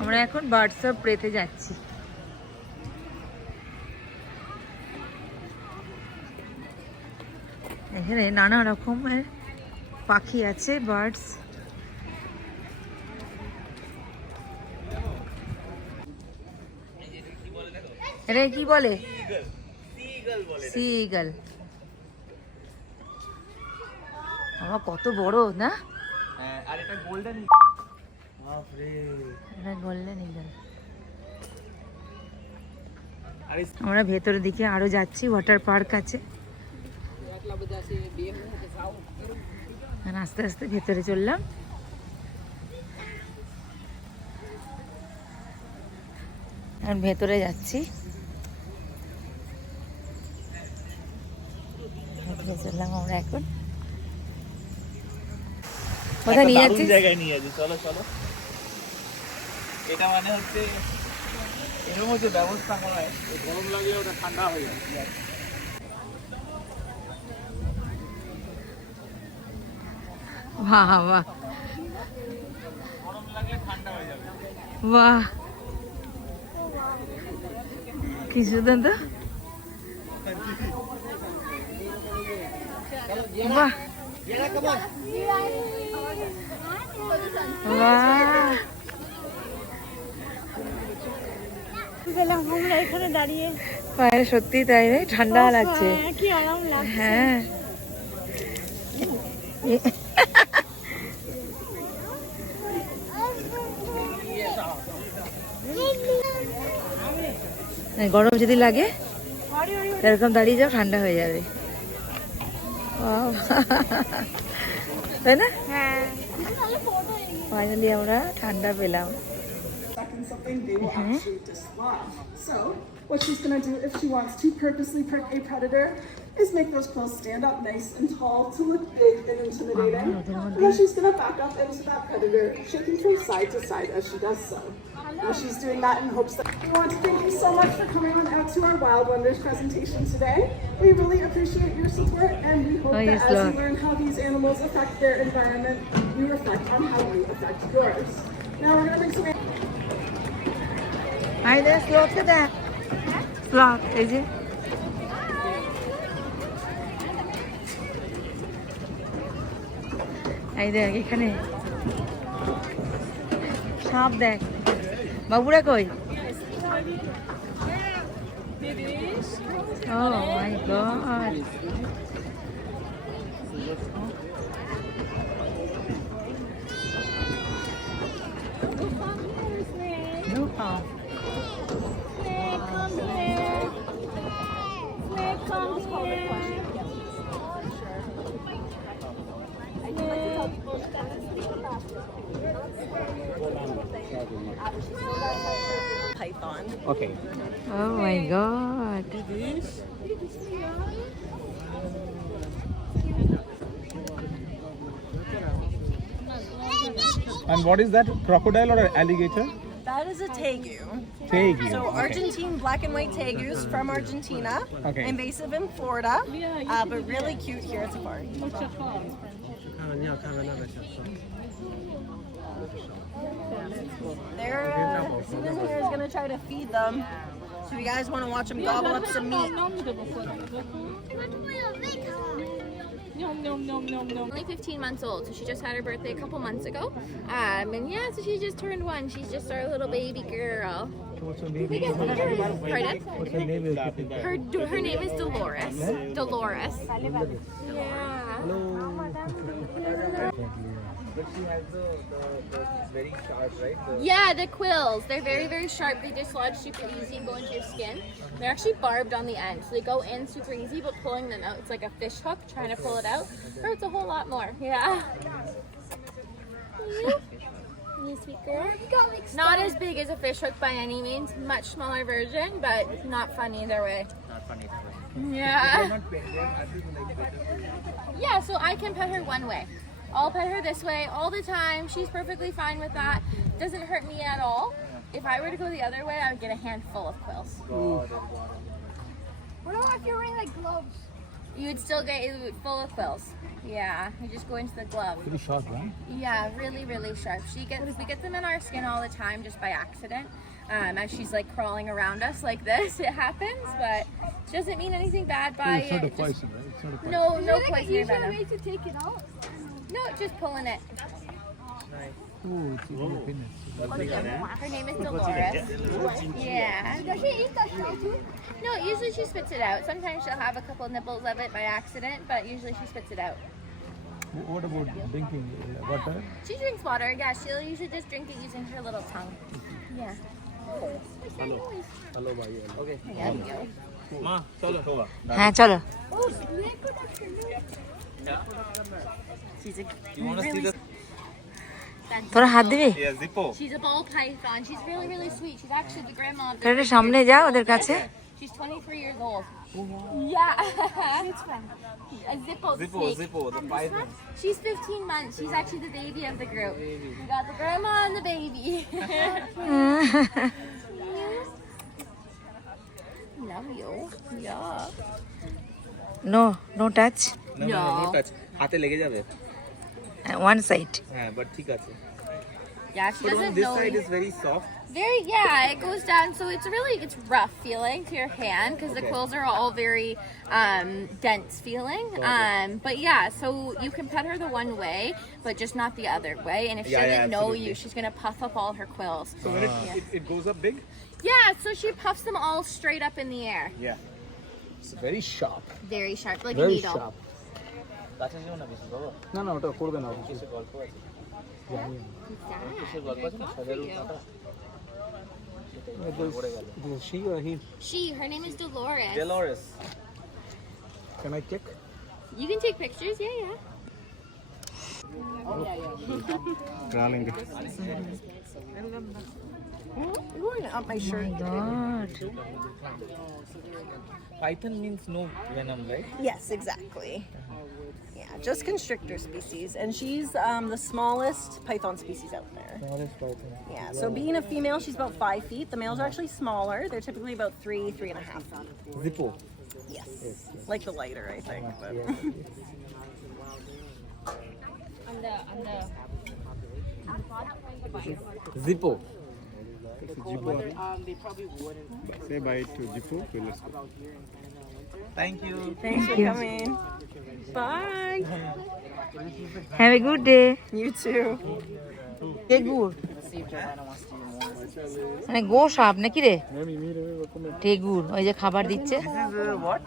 আমরা এখন birds of প্রেতে যাচ্ছি। এখানে নানা রকমের পাখি আছে, বার্ডস। এটা কি বলে? Sea eagle. আমার কত বড় না? আর এটা গোল্ডেন। বাপরে, এটা গোল্ডেন ইগল। আমরা ভেতরের দিকে আরো যাচ্ছি, ওয়াটার পার্ক আছে। আস্তে আস্তে ভেতরে চললাম। আর ভেতরে যাচ্ছি, চললাম আমরা এখন। কোথায় নিয়ে যাচ্ছিস? জায়গায় নিয়ে যাচ্ছি, চলো চলো। এটা মানে হচ্ছে এরকম হচ্ছে ব্যবস্থা করা হয়, গরম লাগলে ওটা ঠান্ডা হয়ে যায়। বাহ বাহ, গরম লাগলে ঠান্ডা হয়ে যাবে। বাহ কি সুন্দর তো। বাহ বাহ, আমরা এখানে দাঁড়িয়ে পায়ে সত্যি তাই রে, ঠান্ডা লাগছে। কি আরাম লাগছে। হ্যাঁ, গরম যদি লাগে এরকম দাঁড়িয়ে যাও, ঠান্ডা হয়ে যাবে। তাই না? হ্যাঁ, ফাইনালি আমরা ঠান্ডা পেলাম। Something they will actually dislodge. So what she's going to do if she wants to purposely prick a predator is make those quills stand up nice and tall to look big and intimidating. And then she's going to back up into that predator, shaking from side to side as she does so. Now she's doing that in hopes that we want to thank you so much for coming on out to our Wild Wonders presentation today. We really appreciate your support, and we hope that as you learn how these animals affect their environment, you reflect on how you affect yours. Now we're going to bring some. Hi there, sloth to that. Sloth, is it? এই দেখ এখানে সাপ, দেখ। বাবুরা কই? ও মাই god, python. Okay. oh my god. And what is that? Crocodile or an alligator? That is a tegu. Tegu. So Okay. Argentine black and white tegus from Argentina. Okay. Invasive in Florida, but really cute here at Safari. Susan here is gonna try to feed them. So if you guys want to watch them gobble up some meat. Only 15 months old, so she just had her birthday a couple months ago. And yeah, so she just turned 1. She's just our little baby girl. What's her name? Pardon? What's her name? Her name is Dolores. Dolores. Yeah. But she has the very sharp, right? Yeah, the quills. They're very, very sharp. They dislodge super easy and go into your skin. They're actually barbed on the end, so they go in super easy, but pulling them out, it's like a fish hook. Trying to pull it out hurts a whole lot more. Yeah. You sweet girl. Not as big as a fish hook by any means. Much smaller version, but not fun either way. Not funny. Yeah. Yeah, so I can pet her one way. I'll pet her this way all the time. She's perfectly fine with that. Doesn't hurt me at all. If I were to go the other way, I would get a handful of quills. What about if you're wearing like gloves? You would still get it full of quills. Yeah, you just go into the glove. Pretty sharp, right? Yeah, really, really sharp. We get them in our skin all the time just by accident. As she's like crawling around us like this, it happens, but it doesn't mean anything bad by It's not a it. poison, right? It's not a poison. No poison or venom. way to take it out? No, just pulling it. Oh, it's even a penis. Her name is Dolores. Yeah. Does she eat the shell too? No, usually she spits it out. Sometimes she'll have a couple nibbles of it by accident, but usually she spits it out. What about drinking water? She drinks water. Yeah, she'll usually just drink it using her little tongue. Yeah. Hello, bhai. Okay. There you go. Ma, chalo. হ্যাঁ চলো Oh, snake could actually. She's a You want to see the তোরা হাত দিবি yeah, Zippo? She's a ball python. She's really, really sweet. She's actually the grandma of the তোরা একটু সামনে যা ওদের কাছে She's 23 years old. Yeah. A Zippo snake. Zippo, the python. She's 15 months. She's actually the baby of the group. We got the grandma and the baby. Love you. Yeah. No touch No. touch. হাতে লেগে যাবে। One side হ্যাঁ, but ঠিক আছে। Yeah, she But on doesn't this know. side is very soft. It goes down, so it's rough feeling to your hand because the quills are all very dense feeling. But yeah, so you can pet her the one way, but just not the other way. And if she Yeah, doesn't know absolutely. you, she's gonna puff up all her quills. So when it goes up big? Yeah, so she puffs them all straight up in the air. Yeah. It's very sharp. Very sharp, like a Very needle. sharp. কাছে যেও না বেশি বাবা। না ওটা করবে না। কিছু গল্প আছে। জানি না। কিছু গল্প আছে না সাজারু কাটা। She or he? Her name is Dolores. Dolores. Can I check? You can take pictures, yeah. Running. I'm going to up my shirt. Python means no venom, right? Yes, exactly. Yeah, just constrictor species, and she's the smallest python species out there. Smallest python. Yeah, so being a female, she's about 5 feet. The males are actually smaller. They're typically about 3.5 feet. Zippo. Yes. Like the lighter, I think. But. Zippo. They probably wouldn't. Say bye to Jippo. Thank you. Thanks for coming. Bye. Have a good day You too. টেগুর Let's see if Joanna wants to do more. মানে গো সাপ নাকি রে টেগুর ওই যে খাবার দিচ্ছে This is what?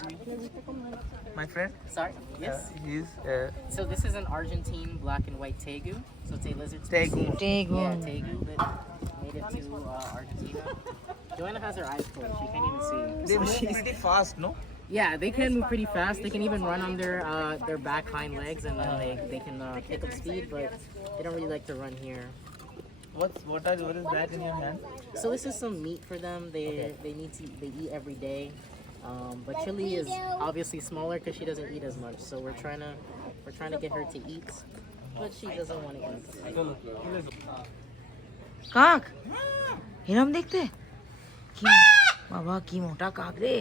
My friend? Sorry. Yes. He's So this is an Argentine black and white tegu. So it's a lizard Tegu. species. টেগুর Yeah, tegu. Native to Argentina. Joanna has her eyes closed. She can't even see. they move pretty fast, no? Yeah, they can move pretty fast. They can even run on their back hind legs, and then they can pick up speed. But they don't really like to run here. What is that in your hand? So this is some meat for them. They eat every day. But Chili is obviously smaller because she doesn't eat as much. So we're trying to get her to eat, but she doesn't want to eat. কাক এরম দেখতে কি বাবা কি মোটা কাক রে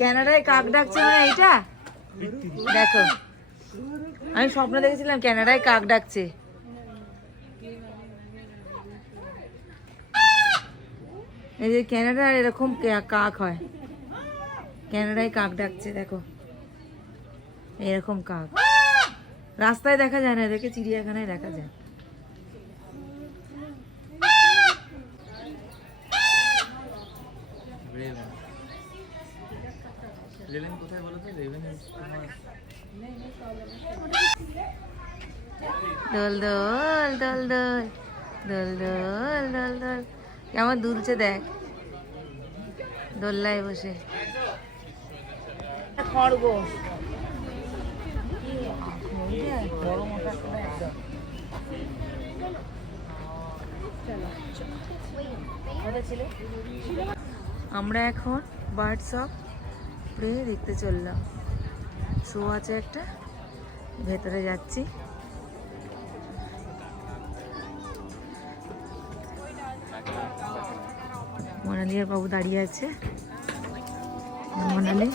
কানাডায় কাক ডাকছে মানে এইটা দেখো আমি স্বপ্ন দেখেছিলাম কানাডায় কাক ডাকছে এই যে কানাডার এরকম কাক হয় কানাডায় কাক ডাকছে দেখো এরকম কাক রাস্তায় দেখা যায় না এদেরকে চিড়িয়াখানায় দেখা যায় রেভেন কোথায় বলো তো রেভেন দোল দোল দোল দোল দোল দোল দোল দোল কেমন দুলছে দেখ দোল্লায় বসে খরগোশ আমরা এখন বার্ডস অফ প্রে দেখতে চললাম শো আছে একটা ভেতরে যাচ্ছি মোনালিয়ার বাবু দাঁড়িয়ে আছে মনালি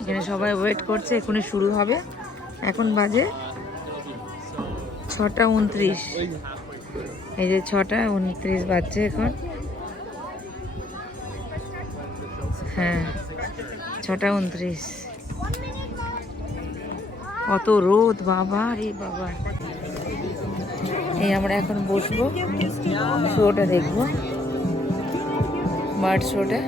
এখানে সবাই ওয়েট করছে, এখনই শুরু হবে। এখন বাজে 6:29। এই যে 6:29 বাজছে এখন। হ্যাঁ 6:29। কত রোদ বাবা রে বাবা। এই আমরা এখন বসবো, শোটা দেখবো, বার্ড শোটা।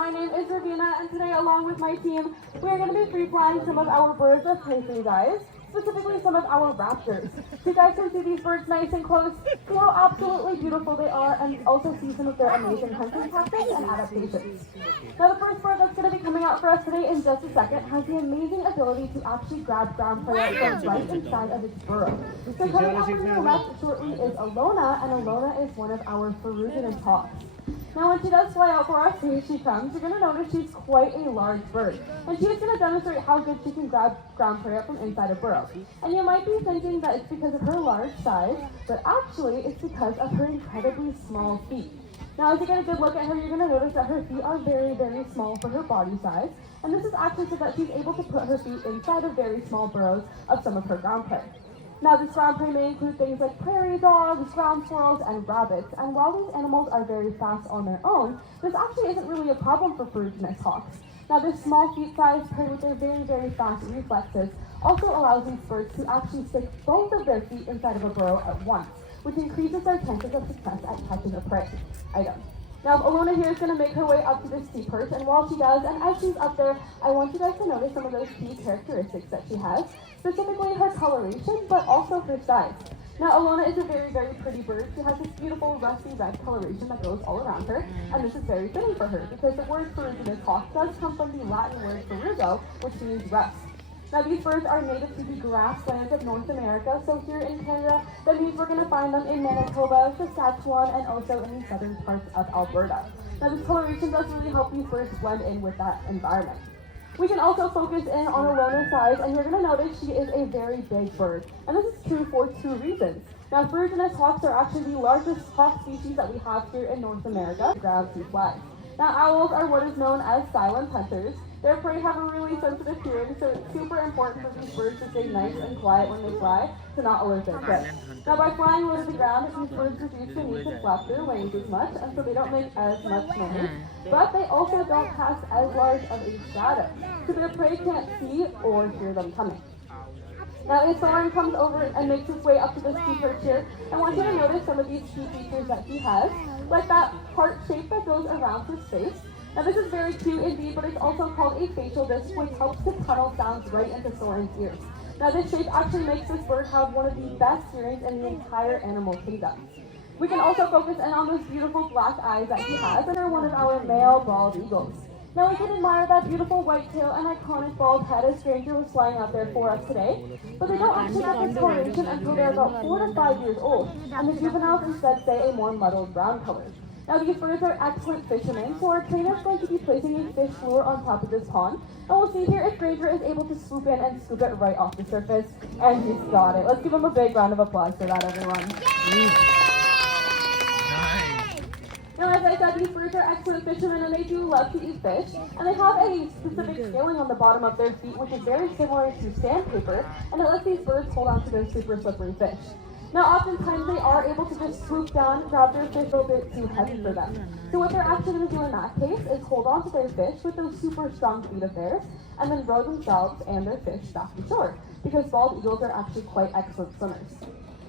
My name is Ravina, and today, along with my team, we are going to be free flying some of our birds of prey for you guys, specifically some of our raptors. So you guys can see these birds nice and close, see how absolutely beautiful they are, and also see some of their amazing hunting tactics and adaptations. Now, the first bird that's going to be coming out for us today in just a second has the amazing ability to actually grab ground prey from right inside of its burrow. So coming out from your left shortly is Alona, and Alona is one of our ferruginous hawks. Now, when she does fly out for us, here she comes, you're going to notice she's quite a large bird. And she is going to demonstrate how good she can grab ground prey up from inside a burrow. And you might be thinking that it's because of her large size, but actually it's because of her incredibly small feet. Now, as you get a good look at her, you're going to notice that her feet are very, very small for her body size. And this is actually so that she's able to put her feet inside of very small burrows of some of her ground prey. Now, this ground prey may include things like prairie dogs, ground squirrels, and rabbits. And while these animals are very fast on their own, this actually isn't really a problem for ferruginous hawks. Now, this small feet size paired with their very, very fast reflexes also allows these birds to actually stick both of their feet inside of a burrow at once, which increases their chances of success at catching a prey item. Now, Alona here is going to make her way up to this sea perch, and while she does, and as she's up there, I want you guys to notice some of those key characteristics that she has, specifically her coloration, but also her size. Now, Alona is a very, very pretty bird. She has this beautiful rusty red coloration that goes all around her, and this is very fitting for her, because the word ferruginous hawk does come from the Latin word ferrugo, which means rust. Now, these birds are native to the grasslands of North America, so here in Canada, that means we're going to find them in Manitoba, Saskatchewan, and also in the southern parts of Alberta. Now, this coloration does really help these birds blend in with that environment. We can also focus in on Alona's size, and you're going to notice she is a very big bird. And this is true for two reasons. Now, ferruginous hawks are actually the largest hawk species that we have here in North America, ground sea flies. Now, owls are what is known as silent hunters. Their prey have a really sensitive hearing, so it's super important for these birds to stay nice and quiet when they fly to not alert their prey. Now, by flying low to the ground, these birds reduce the need to flap their wings as much, and so they don't make as much noise. But they also don't cast as large of a shadow, so their prey can't see or hear them coming. Now, if Soren comes over and makes his way up to this sea perch here, I want you to notice some of these key features that he has, like that heart shape that goes around his face. Now, this is very cute indeed, but it's also called a facial disc, which helps to tunnel sounds right into Soren's ears. Now, this shape actually makes this bird have one of the best hearings in the entire animal kingdom. We can also focus in on those beautiful black eyes that he has, and they're one of our male bald eagles. Now, we can admire that beautiful white tail and iconic bald head as Stranger was flying out there for us today, but they don't actually get this coloration until they're about 4 to 5 years old, and the juveniles instead stay a more muddled brown color. Now, these birds are excellent fishermen, so our trainer is going to be placing a fish lure on top of this pond, and we'll see here if Granger is able to swoop in and scoop it right off the surface, and he's got it. Let's give him a big round of applause for that, everyone. Now, as I said, these birds are excellent fishermen, and they do love to eat fish, and they have a specific scaling on the bottom of their feet, which is very similar to sandpaper, and it lets these birds hold on to their super slippery fish. Now, oftentimes they are able to just swoop down and grab their fish a little bit too heavy for them. So what they're actually going to do in that case is hold on to their fish with those super strong feet of theirs, and then row themselves and their fish back to shore, because bald eagles are actually quite excellent swimmers.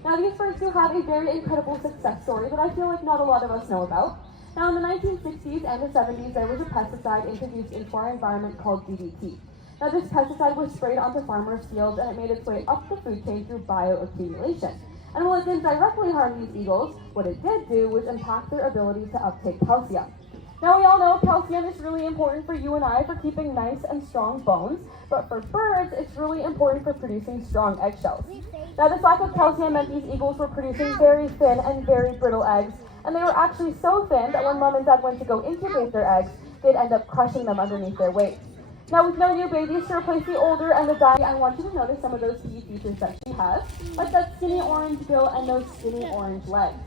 Now, these birds do have a very incredible success story that I feel like not a lot of us know about. Now, in the 1960s and the 70s, there was a pesticide introduced into our environment called DDT. Now, this pesticide was sprayed onto farmers' fields, and it made its way up the food chain through bioaccumulation. And while it didn't directly harm these eagles, what it did do was impact their ability to uptake calcium. Now, we all know calcium is really important for you and I for keeping nice and strong bones, but for birds, it's really important for producing strong eggshells. Now, this lack of calcium meant these eagles were producing very thin and very brittle eggs, and they were actually so thin that when mom and dad went to go incubate their eggs, they'd end up crushing them underneath their weight. Now, with no new babies to replace the older and the dying, I want you to notice some of those key features that she has, like that skinny orange bill and those skinny orange legs.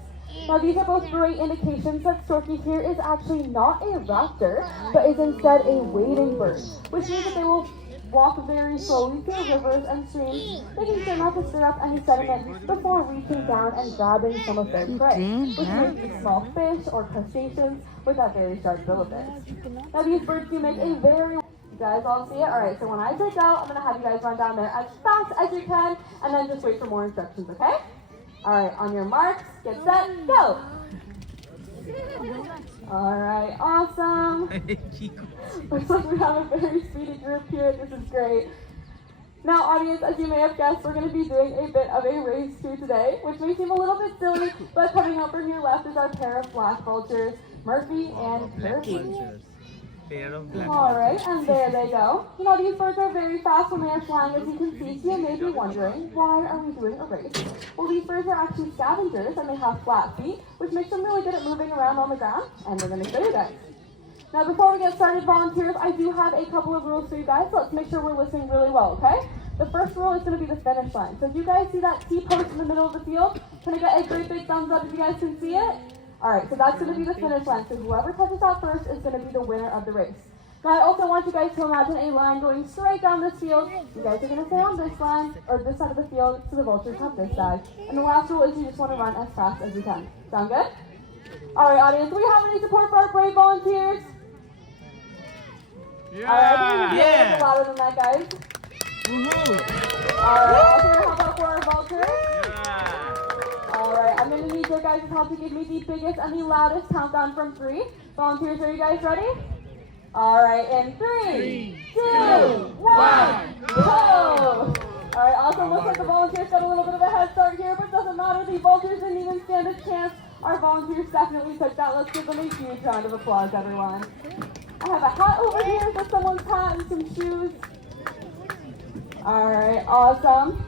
Now these are both great indications that Storky here is actually not a raptor, but is instead a wading bird, which means that they will walk very slowly through rivers and streams, making sure not to stir up any sediment before reaching down and grabbing some of their prey, which may be small fish or crustaceans with that very sharp bill of theirs. Now these birds do make a very... You guys all see it? Alright, so when I say go, I'm going to have you guys run down there as fast as you can, and then just wait for more instructions, okay? Alright, on your marks, get set, go! Alright, awesome. Looks like we have a very speedy group here. This is great. Now, audience, as you may have guessed, we're going to be doing a bit of a race too today, which may seem a little bit silly, but coming up from here left is our pair of black vultures, Murphy and Kirby. Alright, and there they go. You know, these birds are very fast when they are flying, as you can see, so you may be wondering, why are we doing a race? Well, these birds are actually scavengers, and they have flat feet, which makes them really good at moving around on the ground, and we're going to show you guys. Now, before we get started, volunteers, I do have a couple of rules for you guys, so let's make sure we're listening really well, okay? The first rule is going to be the finish line. So if you guys see that T-post in the middle of the field, can I get a great big thumbs up if you guys can see it? Alright, so that's going to be the finish line. So whoever touches that first is going to be the winner of the race. Now I also want you guys to imagine a line going straight down this field. You guys are going to stay on this line, or this side of the field, so the vultures have this side. And the last rule is you just want to run as fast as you can. Sound good? Alright, audience, do we have any support for our brave volunteers? Yeah! Alright, I think we can louder than that, guys. Alright, how about for our vultures? Yeah! Alright, I'm going to need your guys' help to give me the biggest and the loudest countdown from 3. Volunteers, are you guys ready? Alright, in 3, 2, 1, go! Alright, awesome. Looks like the volunteers got a little bit of a head start here, but doesn't matter. The vultures didn't even stand a chance. Our volunteers definitely took that. Let's give them a huge round of applause, everyone. I have a hat over here for someone's hat and some shoes. Alright, awesome.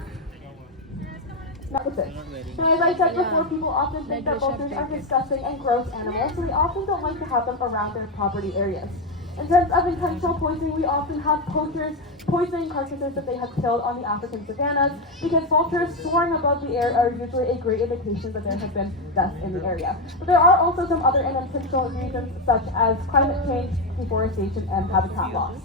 Now with this. Now, as I said before, people often think that vultures are disgusting and gross animals, so we often don't like to have them around their property areas. In terms of intentional poisoning, we often have poachers poisoning carcasses that they have killed on the African savannas, because vultures soaring above the air are usually a great indication that there have been deaths in the area. But there are also some other unintentional reasons, such as climate change, deforestation, and habitat loss.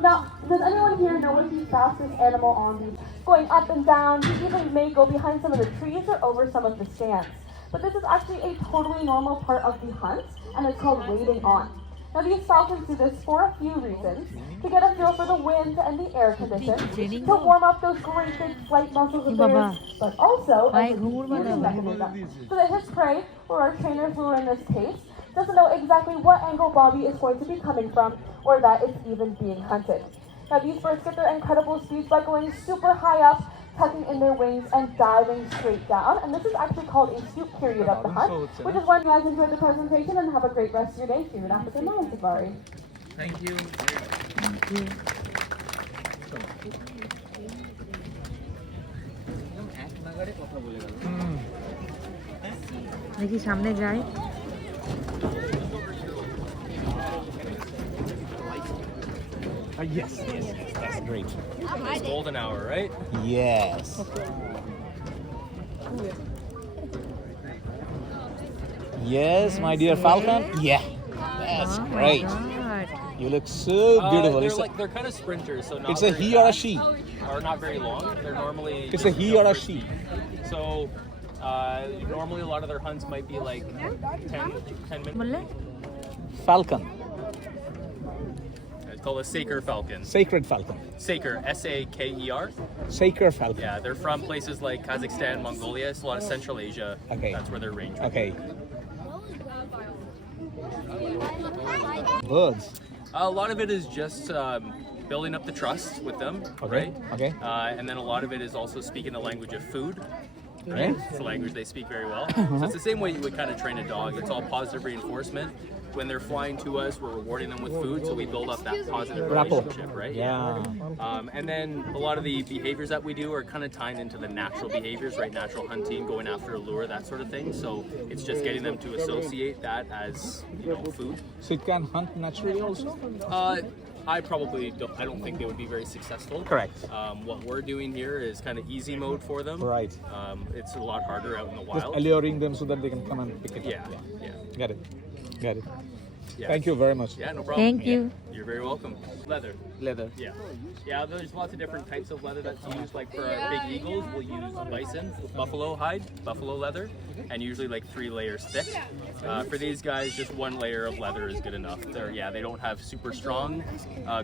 Now, does anyone here know what the fastest animal on the going up and down? He even may go behind some of the trees or over some of the stands. But this is actually a totally normal part of the hunt, and it's called wading on. Now, these falcons do this for a few reasons: to get a feel for the wind and the air conditions, to warm up those great big flight muscles of theirs, but also as a diffusion mechanism, so that his prey, or our trainer's lure in this case, doesn't know exactly what angle Bobby is going to be coming from, or that it's even being hunted. Now, these birds get their incredible speeds by going super high up, tucking in their wings and diving straight down, and this is actually called a swoop period of the hunt, which is when you guys enjoy the presentation and have a great rest of your day here at African Lion Safari. Thank you. দেখি সামনে যাই। Yes, that's great. It's golden hour, right? Yes. Yes, my dear falcon. Yeah, that's great. You look so beautiful. They're kind of sprinters, so not It's a very he or a fast, she. or not very long. They're normally It's a just, he you know, or a for- she. So normally a lot of their hunts might be like 10 minutes. বললে Falcon, It's called a Saker falcon. sacred falcon, Saker, S-A-K-E-R. sacred falcon. Yeah, they're from places like Kazakhstan, Mongolia. It's a lot of Central Asia. Okay. That's where their range. Okay. Birds. A lot of it is just building up the trust with them, Okay. right? Okay. And then a lot of it is also speaking the language of food. Okay. Right? It's a language they speak very well. So it's the same way you would kind of train a dog. It's all positive reinforcement. When they're flying to us, we're rewarding them with food, so we build up that positive Rapport. relationship, right? Yeah. And then a lot of the behaviors that we do are kind of tying into the natural behaviors, right? Natural hunting, going after a lure, that sort of thing. So it's just getting them to associate that as, food. So it can hunt naturally also. I don't think they would be very successful. Correct. What we're doing here is kind of easy mode for them. Right. It's a lot harder out in the Just wild. alluring them so that they can come and pick it Yeah, up. yeah. Got it. Got it. Yeah. Thank you very much. Yeah, no problem. Thank you. You're very welcome. Leather. Leather. Yeah. Yeah, there's lots of different types of leather that's used. Like for our big eagles, we'll use bison, buffalo hide, buffalo leather, and usually like 3 layers thick. For these guys, just 1 layer of leather is good enough. They don't have super strong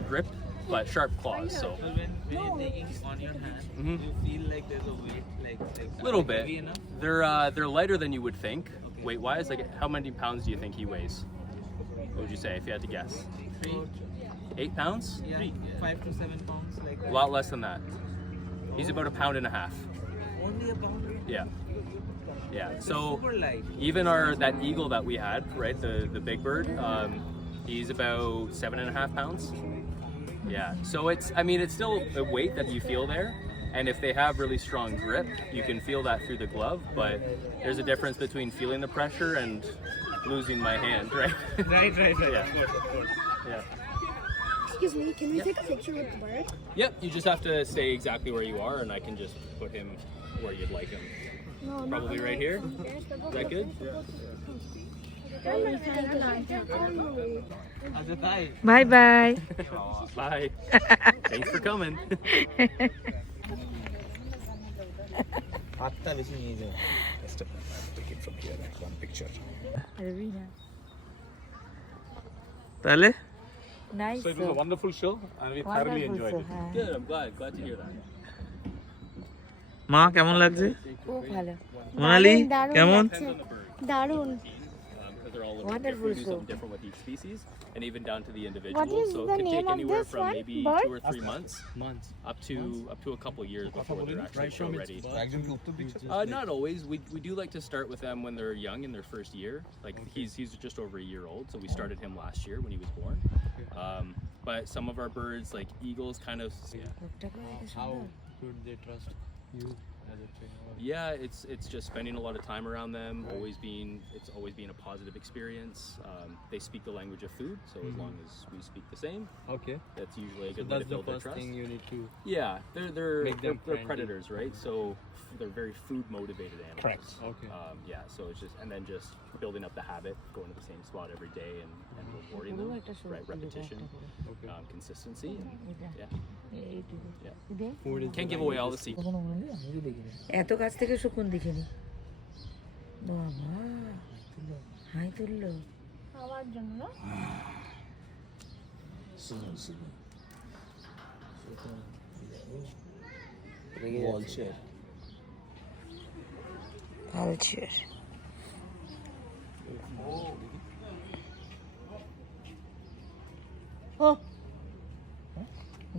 grip, but sharp claws. So When you're taking on your hand, you feel like there's a weight, like a little bit. heavy enough? They're lighter than you would think, weight-wise. Like how many pounds do you think he weighs? What would you say if you had to guess? 8 pounds? Yeah, 5 to 7 pounds, like A that. lot less than that. He's about 1.5 pounds. Only a pound. Yeah. Yeah. So Super light. even that eagle that we had, right, the big bird, he's about 7.5 pounds. Yeah. So it's still a weight that you feel there. And if they have really strong grip, you can feel that through the glove. But there's a difference between feeling the pressure and losing my hand, right? Right. Yeah. Of course. Yeah. Excuse me, can we take a picture with the bird? Yep. You just have to stay exactly where you are, and I can just put him where you'd like him. No, Probably right here. Is that good? As a guy. Bye bye. Bye. Thanks for coming. Just take it from here, like one picture. Pale? Nice. So it was a wonderful show and we thoroughly enjoyed it. Good. I'm glad to hear that. মা কেমন লাগছে? খুব ভালো। মোনালি দারুণ কেমন? লাগছে। দারুণ। Because they're all Wonderful do show. something different with each species, and even down to the individual. is So the it can name take of anywhere this from one? maybe Bird? 2 or 3 months, up to a couple years before they're actually show ready. Not always. We do like to start with them when they're young in their first year. Like he's just over a year old, so we started him last year when he was born. But some of our birds, like eagles, kind of How could they trust you as a trainer? yeah, it's just spending a lot of time around them. It's always been a positive experience. They speak the language of food, so as long as we speak the same, Okay. that's usually a So good way to that's the build their first trust. thing you need to. Yeah, Make them they're friendly. predators, right? So they're very food motivated animals. Correct. Okay. Yeah, so it's just and then just building up the habit, going to the same spot every day and rewarding them, right? Repetition, Okay. consistency, and yeah. Food is Can't give away all the secrets. এত কাছ থেকে শকুন দেখিনি বাবা high তুললো খাওয়ার জন্য। Vulture. Culture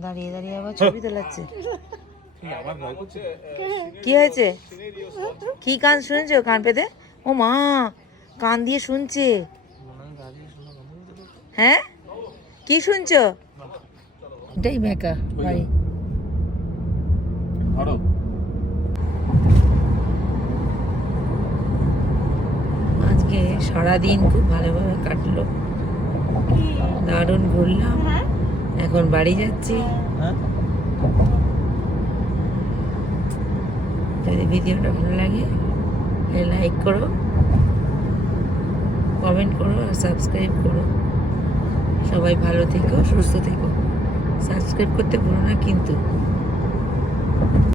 দাঁড়িয়ে দাঁড়িয়ে আবার ছবি তোলাচ্ছে কি হয়েছে কি কান শুনছো কান পেতে ও মা কান দিয়ে শুনছে হ্যাঁ কি শুনছো এটাই মেকা বাড়ি আজকে সারাদিন খুব ভালোভাবে কাটলো দারুণ ঘুরলাম এখন বাড়ি যাচ্ছি যদি ভিডিওটা ভালো লাগে লাইক করো কমেন্ট করো আর সাবস্ক্রাইব করো সবাই ভালো থেকো সুস্থ থেকো সাবস্ক্রাইব করতে ভুলো না কিন্তু